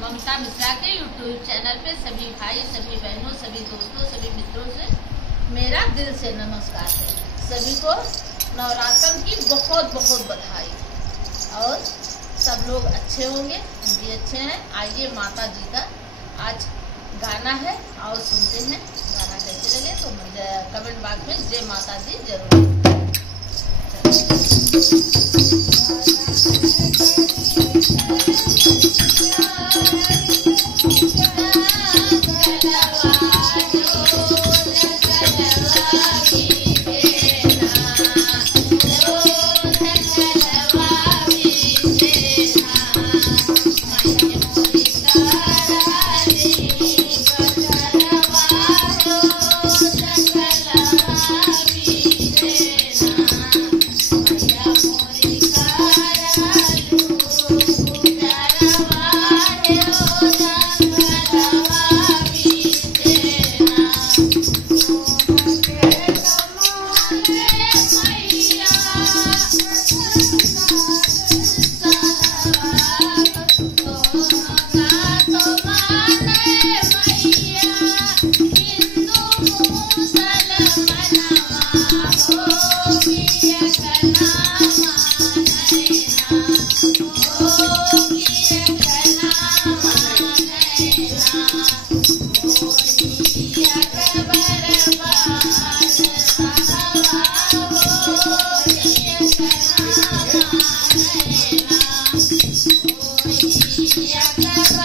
ममता मिश्रा के YouTube channel पे सभी भाई, सभी बहनों, सभी दोस्तों, सभी मित्रों से मेरा दिल से नमस्कार है। सभी को नवरात्र की बहुत बहुत बधाई और सब लोग अच्छे होंगे, हम भी अच्छे हैं। आइए माता जी का आज गाना है और सुनते हैं गाना कैसे लगे। तो मुझे कमेंट बॉक्स में जय माता दी जरूर। Yeah.